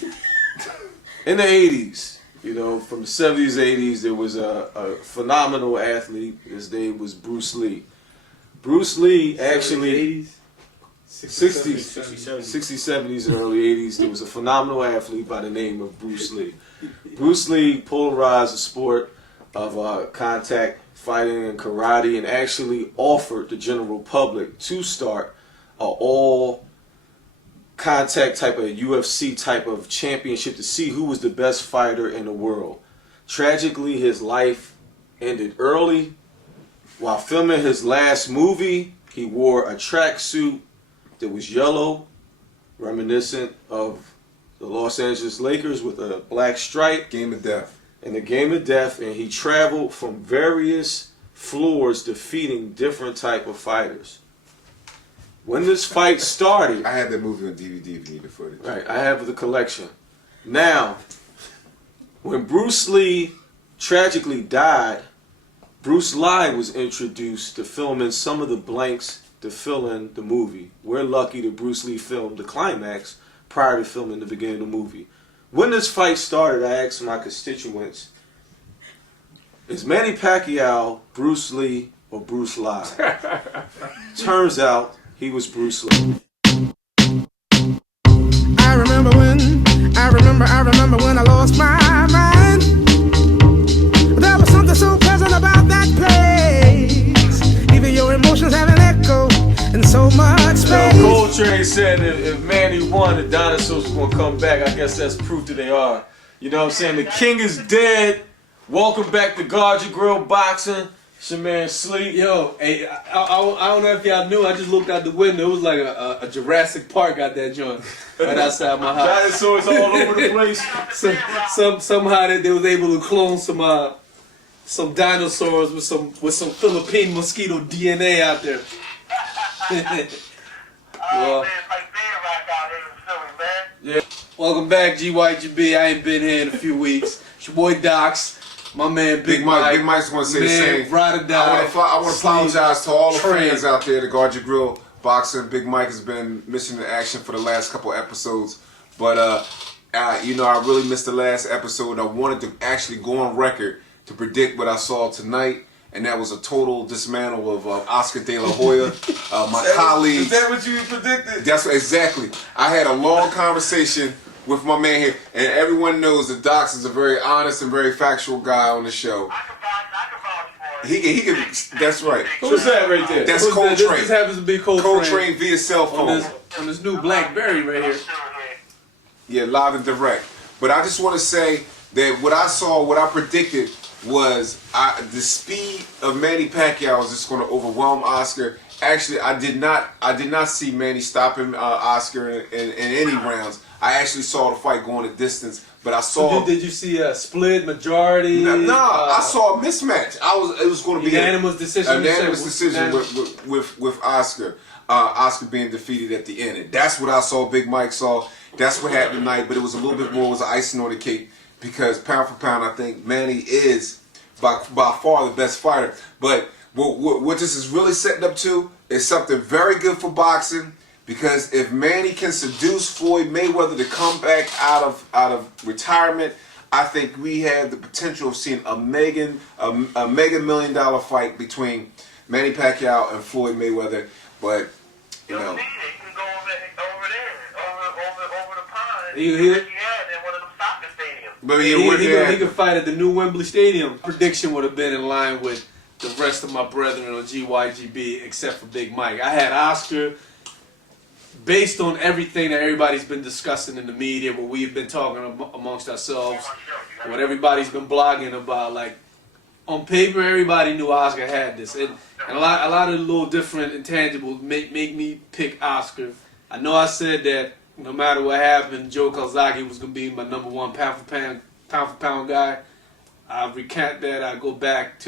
In the 80s, you know, from the 70s, 80s, there was a phenomenal athlete. His name was Bruce Lee. Bruce Lee actually, 60s, 60s, 70s, and early 80s, there was a phenomenal athlete by the name of Bruce Lee. Bruce Lee polarized the sport of contact fighting and karate, and actually offered the general public to start a all contact type of UFC type of championship to see who was the best fighter in the world. Tragically, his life ended early. While filming his last movie, he wore a tracksuit that was yellow, reminiscent of the Los Angeles Lakers, with a black stripe. Game of Death. In the Game of Death, and he traveled from various floors defeating different type of fighters. When this fight started, I had that movie on DVD if you need the footage. right, I have the collection. Now, when Bruce Lee tragically died, Bruce Lee was introduced to filming some of the blanks to fill in the movie. We're lucky that Bruce Lee filmed the climax prior to filming the beginning of the movie. When this fight started, I asked my constituents, is Manny Pacquiao Bruce Lee or Bruce Lee? Turns out he was Bruce Lee. I remember when I lost my mind. There was something so pleasant about that place. Even your emotions have an echo in so much space. Coltrane said if Manny won, the dinosaurs were gonna come back. I guess that's proof that they are. You know what I'm saying? The king is dead. Welcome back to Guard Your Grill Boxing. It's your man Sleep. Yo, hey, I don't know if y'all knew. I just looked out the window. It was like a Jurassic Park out that joint right outside my house. Dinosaurs all over the place. Somehow they was able to clone some dinosaurs with some Philippine mosquito DNA out there. Well, Yeah. welcome back, GYGB. I ain't been here in a few weeks. It's your boy Docs, my man Big Mike. Big Mike's want to say the same. Ride or die. I want to apologize to all the Train. fans out there, the Guard Your Grill Boxing. Big Mike has been missing the action for the last couple episodes, but you know, I really missed the last episode. I wanted to actually go on record to predict what I saw tonight, and that was a total dismantle of Oscar De La Hoya. My colleagues. Is that what you predicted? That's exactly. I had a long conversation with my man here, and everyone knows that Docs is a very honest and very factual guy on the show. I can vouch for it. He can. That's right. Who's that right there? That's Who's that? Coltrane. This happens to be Coltrane. Coltrane via cell phone. On this new BlackBerry right here. Yeah, live and direct. But I just want to say that what I saw, what I predicted was the speed of Manny Pacquiao is just going to overwhelm Oscar. Actually, I did not see Manny stopping Oscar in any rounds. I actually saw the fight going a distance, but I saw. Did you see a split majority? No, I saw a mismatch. It was going to be unanimous decision. Unanimous decision with Oscar. Oscar being defeated at the end. And that's what I saw. Big Mike saw. That's what happened tonight. But it was a little bit more. It was icing on the cake because pound for pound, I think Manny is by far the best fighter. But what this is really setting up to is something very good for boxing. Because if Manny can seduce Floyd Mayweather to come back out of retirement, I think we have the potential of seeing a mega $1 million fight between Manny Pacquiao and Floyd Mayweather. But you know, He can go over there, over the pond. You hear? Yeah, in one of them soccer stadiums. but yeah, He could fight at the new Wembley Stadium. Prediction would have been in line with the rest of my brethren on GYGB, except for Big Mike. I had Oscar. Based on everything that everybody's been discussing in the media, what we've been talking amongst ourselves, what everybody's been blogging about, like on paper, everybody knew Oscar had this, and a lot of the little different intangibles make me pick Oscar. I know I said that no matter what happened, Joe Calzaghe was gonna be my #1 pound for pound guy. I recant that. I go back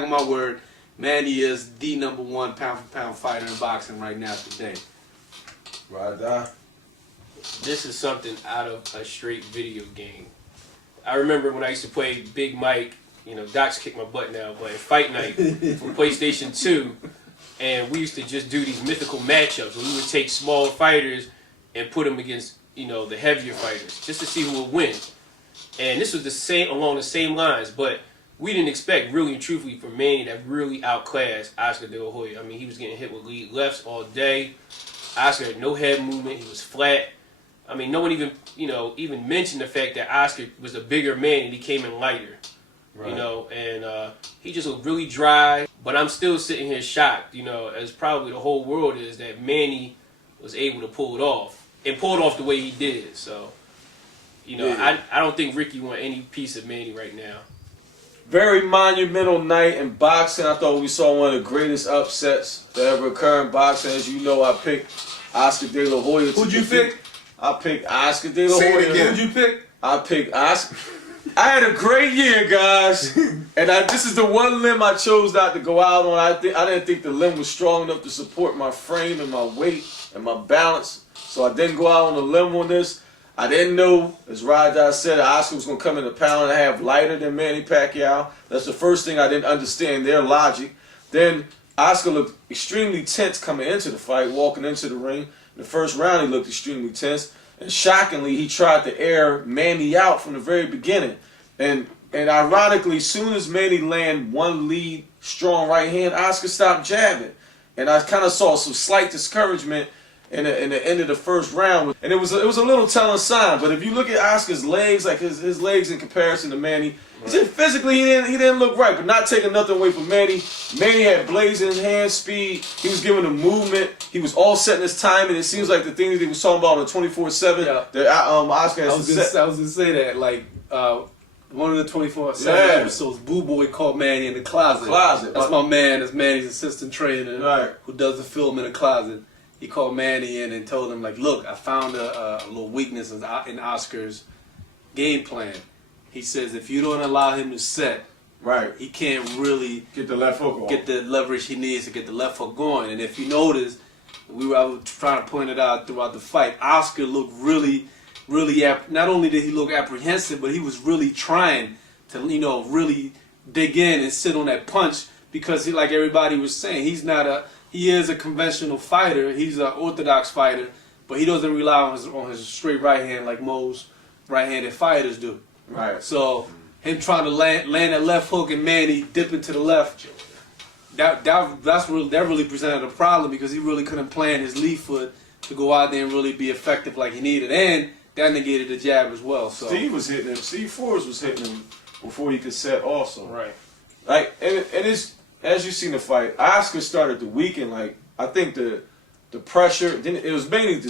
on my word. Manny is the #1 pound for pound fighter in boxing right now today. Ride die. This is something out of a straight video game. I remember when I used to play Big Mike, you know, Doc's kicked my butt now, but in Fight Night from PlayStation 2, and we used to just do these mythical matchups where we would take small fighters and put them against, the heavier fighters, just to see who would win. And this was along the same lines, but we didn't expect, really and truthfully, for Manny to really outclass Oscar De La Hoya. I mean, he was getting hit with lead lefts all day. Oscar had no head movement. He was flat. I mean, no one even mentioned the fact that Oscar was a bigger man and he came in lighter. Right. And he just looked really dry. But I'm still sitting here shocked, as probably the whole world is, that Manny was able to pull it off. And pull it off the way he did. So, I don't think Ricky want any piece of Manny right now. Very monumental night in boxing. I thought we saw one of the greatest upsets to ever occur in boxing. As you know, I picked Oscar De La Hoya. Who'd you pick? I picked Oscar De La Hoya. Say it again. Who'd you pick? I picked Oscar. I had a great year, guys, and this is the one limb I chose not to go out on. I didn't think the limb was strong enough to support my frame and my weight and my balance, so I didn't go out on a limb on this. I didn't know, as Rajah said, Oscar was going to come in a pound and a half lighter than Manny Pacquiao. That's the first thing I didn't understand, their logic. Then Oscar looked extremely tense coming into the fight, walking into the ring. In the first round, he looked extremely tense. And shockingly, he tried to air Manny out from the very beginning. And ironically, as soon as Manny landed one lead, strong right hand, Oscar stopped jabbing. And I kind of saw some slight discouragement in the end of the first round. And it was a little telling sign. But if you look at Oscar's legs, like his legs in comparison to Manny, physically he didn't look right. But not taking nothing away from Manny. Manny had blazing hand speed. He was giving the movement. He was all setting his time. And it seems like the things that he was talking about on the 24/7 that Oscar has set. I was gonna say that, like, one of the 24/7 episodes, Boo Boy called Manny in the closet. That's my man. That's Manny's assistant trainer, who does the film in the closet. He called Manny in and told him, like, look, I found a little weakness in Oscar's game plan. He says if you don't allow him to set, he can't really get the left hook on. Get the leverage he needs to get the left hook going. And if you notice, I was trying to point it out throughout the fight, Oscar looked really, not only did he look apprehensive, but he was really trying to, really dig in and sit on that punch, because he, like everybody was saying, he is a conventional fighter. He's an orthodox fighter, but he doesn't rely on his straight right hand like most right-handed fighters do. Right. So him trying to land that left hook and Manny dipping to the left, that really presented a problem, because he really couldn't plan his lead foot to go out there and really be effective like he needed, and that negated the jab as well. So Steve Forbes was hitting him before he could set also. Right. Like, and it's, as you seen the fight, Oscar started to weaken. Like, I think the pressure, then it was mainly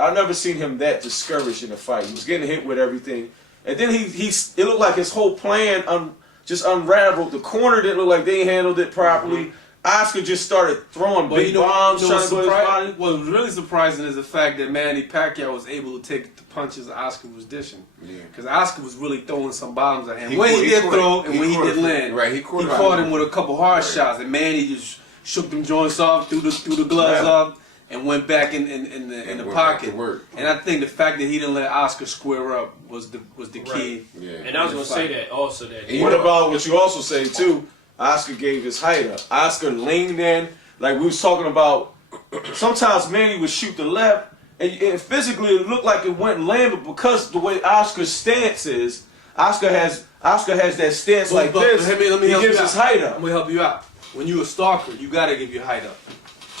I never seen him that discouraged in the fight. He was getting hit with everything. And then it looked like his whole plan just unraveled. The corner didn't look like they handled it properly. Oscar just started throwing big bombs, trying to go his body. What was really surprising is the fact that Manny Pacquiao was able to take the punches Oscar was dishing. Because Oscar was really throwing some bombs at him. When he did throw and when he did land. Right, he caught him with a couple hard shots, and Manny just shook them joints off, threw the gloves off, and went back in the pocket. And I think the fact that he didn't let Oscar square up was the key. Yeah. And I was going to say that also. What about what you also say too? Oscar gave his height up. Oscar leaned in, like we was talking about. Sometimes Manny would shoot the left, and physically it looked like it went land, but because the way Oscar's stance is, Oscar has that stance like this. He gives his height up. I'm gonna help you out. When you're a stalker, you gotta give your height up.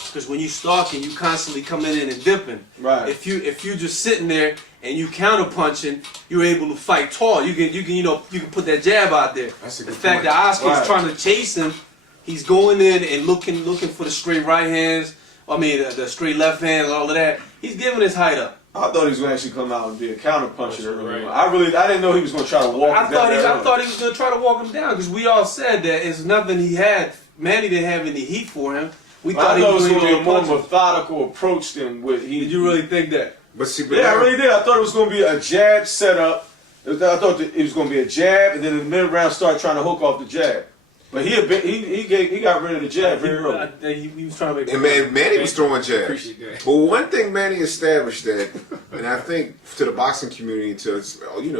Because when you stalking, you constantly coming in and dipping. Right. If you just sitting there and you counter punching, you're able to fight tall. You can put that jab out there. That's a the good fact point. that Oscar is trying to chase him, he's going in and looking for the straight right hands. I mean the straight left hands, all of that. He's giving his height up. I thought he was going to actually come out and be a counter puncher earlier. I didn't know he was going to try to walk him down. I thought he was going to try to walk him down, because we all said that it's nothing he had. Manny didn't have any heat for him. I thought it was going to be a more methodical approach than what he. Did you really think that? Yeah, I really did. I thought it was going to be a jab setup. I thought that it was going to be a jab, and then in the mid round start trying to hook off the jab. But he got rid of the jab very early. He was trying to make. And Manny was throwing jabs. But one thing Manny established that, and I think to the boxing community, to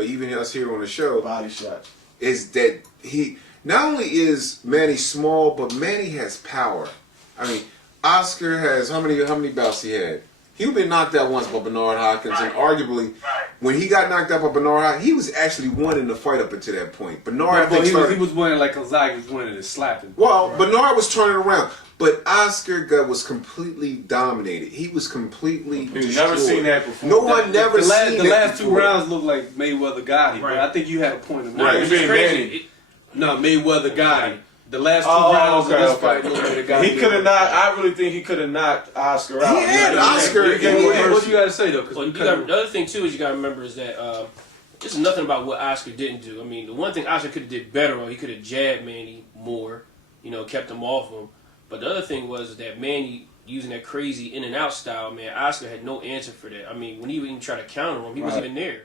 even us here on the show, body shot, is that he not only is Manny small, but Manny has power. I mean, Oscar has how many bouts he had? He'd been knocked out once by Bernard Hopkins, and arguably, when he got knocked out by Bernard Hopkins, he was actually winning the fight up until that point. Bernard, But he was winning like Gonzaga was winning and slapping. well, Bernard was turning around, but Oscar was completely dominated. He was completely You've never seen that before. No one never seen that The last two before. rounds looked like Mayweather got him. Right. I think you had a point in No, mind. it was Being crazy. Manny. No, Mayweather got him. The last two rounds of this fight looked like it got He him. could have not. I really think he could have knocked Oscar out. He had Oscar. He gave him Yeah. What you got to say though? 'Cause Well, the other thing too is you got to remember is that it's nothing about what Oscar didn't do. I mean, the one thing Oscar could have did better on, he could have jabbed Manny more, kept him off him. But the other thing was that Manny using that crazy in and out style, man, Oscar had no answer for that. I mean, when he even tried to counter him, he wasn't even there.